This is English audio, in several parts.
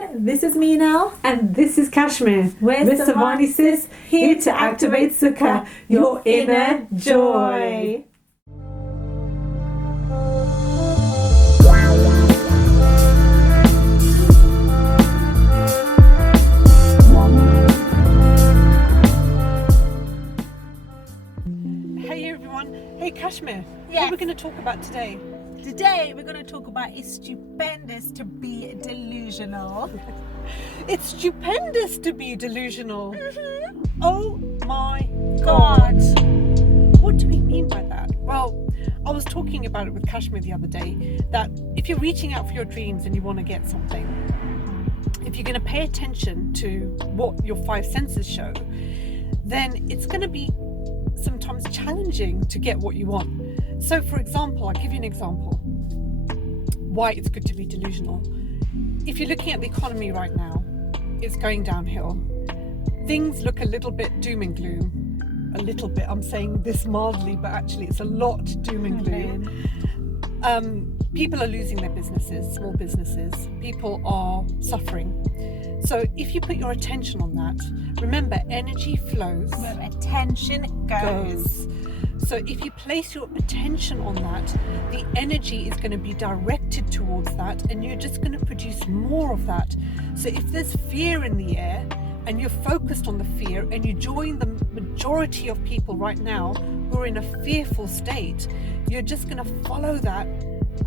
everyone, this is Meenal and this is Kashmir. We're SavaniSis, here to activate Sukha, your inner joy. Hey everyone, hey Kashmir, what are we going to talk about today? Today we're going to talk about it's stupendous to be delusional. It's stupendous to be delusional. Oh my God. What do we mean by that? Well, I was talking about it with Kashmir the other day, that if you're reaching out for your dreams and you want to get something, if you're going to pay attention to what your five senses show, then it's going to be sometimes challenging to get what you want. So for example, I'll give you an example why it's good to be delusional. If you're looking at the economy right now, it's going downhill. Things look a little bit doom and gloom. A little bit, I'm saying this mildly, but actually it's a lot doom and gloom. People are losing their businesses, small businesses. People are suffering. So if you put your attention on that, remember, energy flows Where attention goes. So if you place your attention on that, the energy is going to be directed towards that, and you're just going to produce more of that. So if there's fear in the air and you're focused on the fear, and you join the majority of people right now who are in a fearful state, you're just going to follow that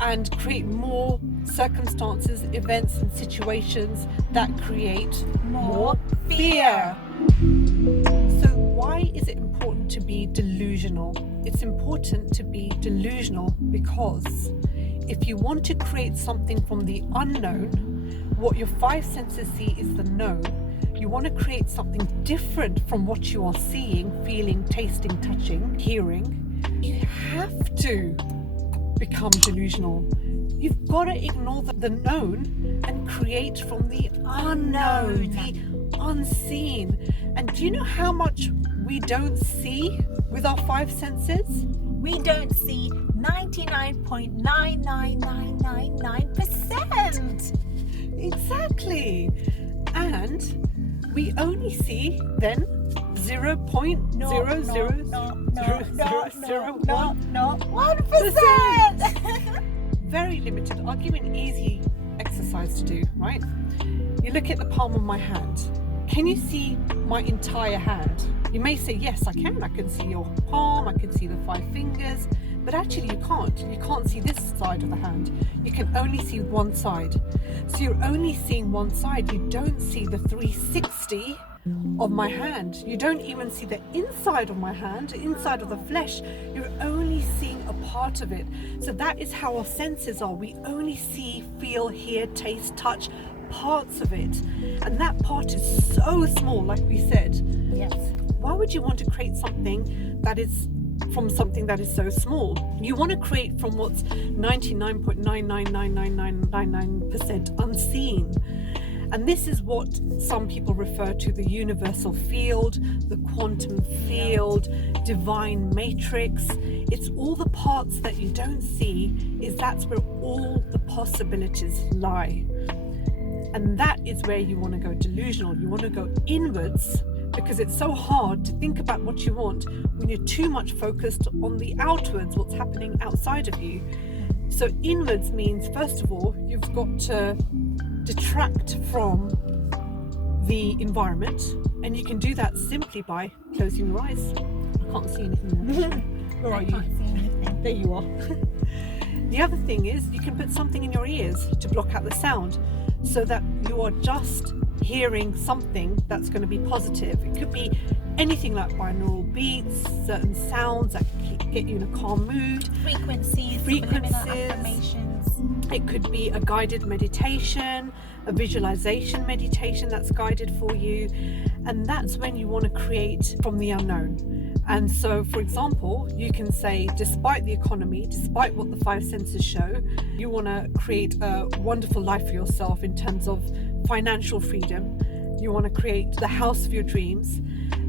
and create more circumstances, events and situations that create more fear. So why is it important to be delusional? It's important to be delusional because if you want to create something from the unknown, what your five senses see is the known. You want to create something different from what you are seeing, feeling, tasting, touching, hearing. You have to become delusional. You've got to ignore the known and create from the unknown, the unseen. And do you know how much we don't see with our five senses? We don't see 99.99999%. Exactly. And we only see then 0.00001%. Very limited. I'll give you an easy exercise to do, right? You look at the palm of my hand. Can you see my entire hand? You may say, yes, I can. I can see your palm, I can see the five fingers, but actually you can't. You can't see this side of the hand. You can only see one side. So you're only seeing one side. You don't see the 360 of my hand. You don't even see the inside of my hand, the inside of the flesh. You're only seeing a part of it. So that is how our senses are. We only see, feel, hear, taste, touch parts of it. And that part is so small, like we said. Yes. Why would you want to create something that is from something that is so small? You want to create from what's 99.999999% unseen. And this is what some people refer to the universal field, the quantum field, divine matrix. It's all the parts that you don't see, that's where all the possibilities lie. And that is where you want to go delusional. You want to go inwards, because it's so hard to think about what you want when you're too much focused on the outwards, what's happening outside of you. So inwards means, first of all, you've got to detract from the environment, and you can do that simply by closing your eyes. I can't see anything there. Where are you? Can't see anything. There you are. The other thing is you can put something in your ears to block out the sound, so that you are just hearing something that's going to be positive. It could be anything like binaural beats, certain sounds that get you in a calm mood, Frequencies. Affirmations. It could be a guided meditation, a visualization meditation that's guided for you. And that's when you want to create from the unknown. And so, for example, you can say, despite the economy, despite what the five senses show, you want to create a wonderful life for yourself in terms of financial freedom. You want to create the house of your dreams.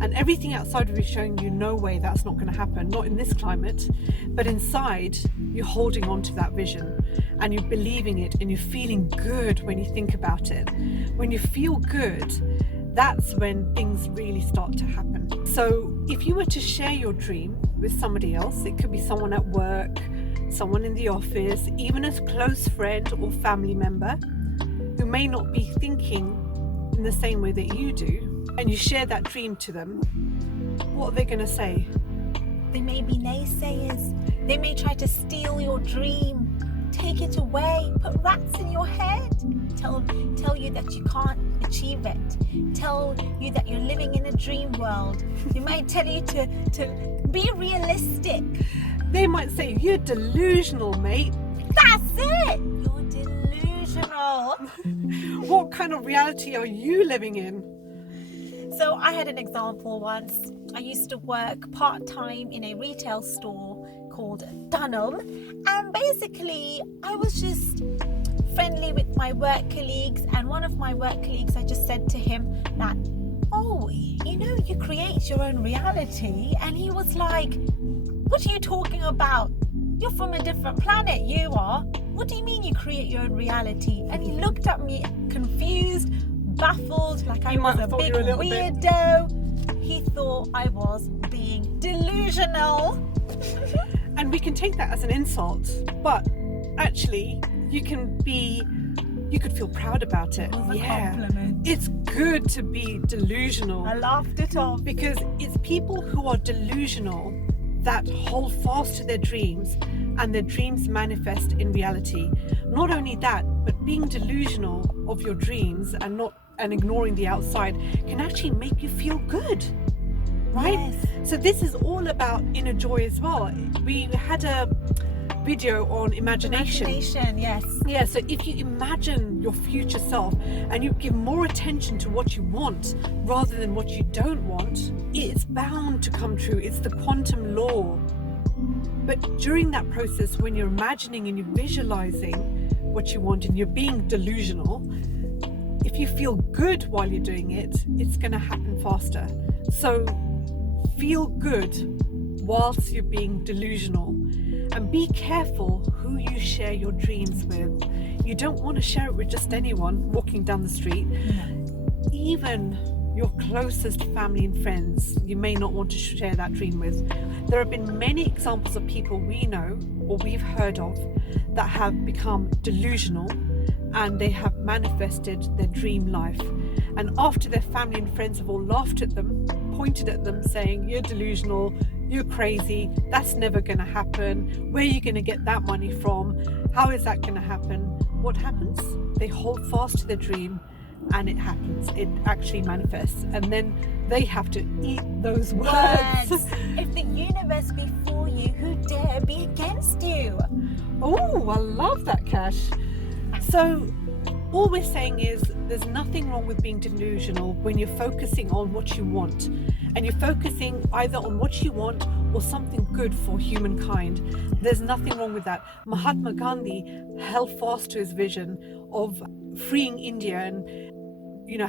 And everything outside of you is showing you, no way, that's not going to happen, not in this climate. But inside, you're holding on to that vision. and you're believing it and you're feeling good when you think about it. When you feel good, that's when things really start to happen. So if you were to share your dream with somebody else, it could be someone at work, someone in the office, even a close friend or family member who may not be thinking in the same way that you do, and you share that dream to them, what are they going to say? They may be naysayers. They may try to steal your dream, take it away, put rats in your head, tell you that you can't achieve it, tell you that you're living in a dream world. They might tell you to be realistic. They might say, you're delusional, mate. That's it! You're delusional. What kind of reality are you living in? So I had an example once. I used to work part-time in a retail store called Dunham, and basically I was just friendly with my work colleagues, and one of my work colleagues, I just said to him that, oh, you know, you create your own reality. And he was like, what are you talking about? You're from a different planet, you are. What do you mean you create your own reality? And he looked at me confused, baffled, like I was a big weirdo. He thought I was being delusional. And we can take that as an insult, but actually you could feel proud about it. It was a compliment. It's good to be delusional. I laughed it off. Because it's people who are delusional that hold fast to their dreams, and their dreams manifest in reality. Not only that, but being delusional of your dreams and ignoring the outside can actually make you feel good, right? Yes. So this is all about inner joy as well. We had a video on imagination. Yes. Yeah, so if you imagine your future self and you give more attention to what you want rather than what you don't want, it's bound to come true. It's the quantum law. But during that process, when you're imagining and you're visualizing what you want and you're being delusional, if you feel good while you're doing it, it's going to happen faster. So feel good whilst you're being delusional, and be careful who you share your dreams with. You don't want to share it with just anyone walking down the street. Even your closest family and friends, you may not want to share that dream with. There have been many examples of people we know or we've heard of that have become delusional, and they have manifested their dream life. And after their family and friends have all laughed at them, pointed at them saying, you're delusional, you're crazy, that's never going to happen, where are you going to get that money from, how is that going to happen? What happens? They hold fast to their dream, and it happens. It actually manifests, and then they have to eat those words. If the universe be for you, who dare be against you? Oh, I love that, Cash. So all we're saying is there's nothing wrong with being delusional when you're focusing on what you want, and you're focusing either on what you want or something good for humankind. There's nothing wrong with that. Mahatma Gandhi held fast to his vision of freeing India and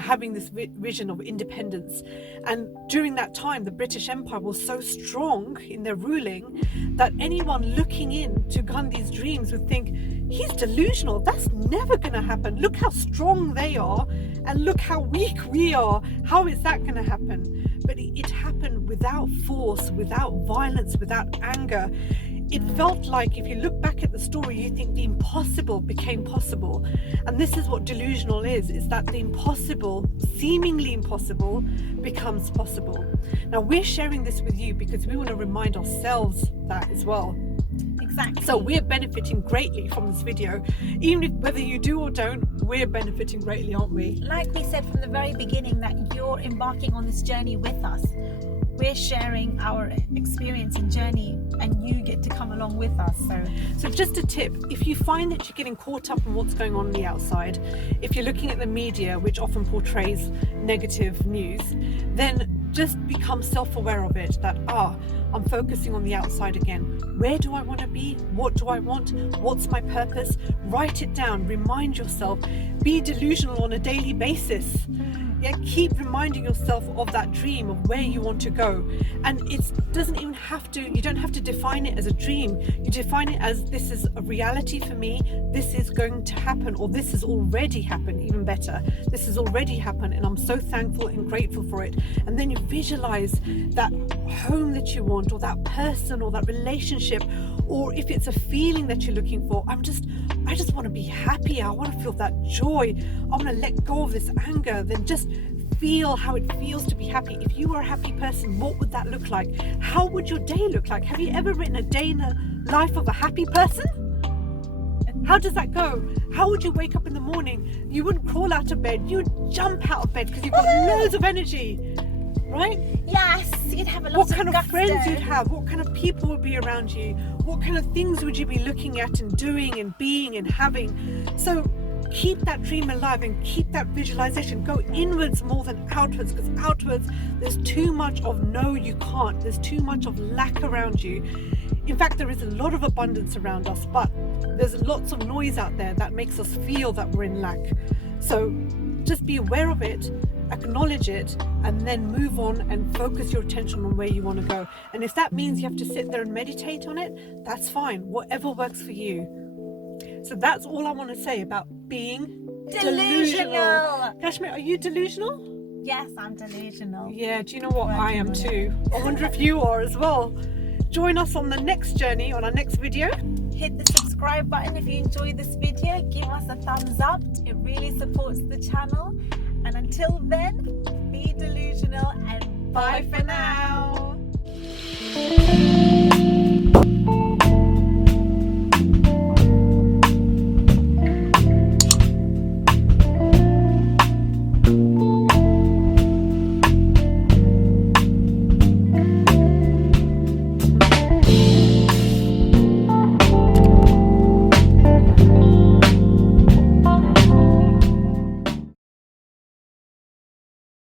having this vision of independence. And during that time, the British Empire was so strong in their ruling that anyone looking into Gandhi's dreams would think, he's delusional, that's never going to happen. Look how strong they are, and look how weak we are. How is that going to happen? But it happened without force, without violence, without anger. It felt like, if you look back at the story, you think the impossible became possible. And this is what delusional is that the impossible, seemingly impossible, becomes possible. Now, we're sharing this with you because we want to remind ourselves that as well. Exactly. So we're benefiting greatly from this video. Even if whether you do or don't, we're benefiting greatly, aren't we? Like we said from the very beginning, that you're embarking on this journey with us. We're sharing our experience and journey, and you get to come along with us. So just a tip, if you find that you're getting caught up in what's going on the outside, if you're looking at the media, which often portrays negative news, then just become self-aware of it, that I'm focusing on the outside again. Where do I want to be? What do I want? What's my purpose? Write it down, remind yourself, be delusional on a daily basis. Yeah, keep reminding yourself of that dream, of where you want to go. And it doesn't even have to, you don't have to define it as a dream. You define it as, this is a reality for me, this is going to happen, or this has already happened, even better. This has already happened and I'm so thankful and grateful for it. And then you visualize that home that you want, or that person, or that relationship, or if it's a feeling that you're looking for. I just want to be happy. I want to feel that joy. I want to let go of this anger. Then just feel how it feels to be happy. If you were a happy person, what would that look like? How would your day look like? Have you ever written a day in the life of a happy person? How does that go? How would you wake up in the morning? You wouldn't crawl out of bed. You'd jump out of bed because you've got loads of energy, right? Yes, you'd have a lot What of kind of gusto. friends you'd have? What kind of people would be around you? What kind of things would you be looking at and doing and being and having? So keep that dream alive and keep that visualization. Go inwards more than outwards, because outwards there's too much of no, you can't. There's too much of lack around you. In fact, there is a lot of abundance around us, but there's lots of noise out there that makes us feel that we're in lack. So just be aware of it, acknowledge it, and then move on and focus your attention on where you want to go. And if that means you have to sit there and meditate on it, that's fine. Whatever works for you. So that's all I want to say about being delusional. Kashmir, are you delusional? Yes, I'm delusional. Yeah, do you know what? I am too. I wonder if you are as well. Join us on the next journey, on our next video. Hit the subscribe button if you enjoyed this video. Give us a thumbs up. It really supports the channel. And until then, be delusional and bye for now.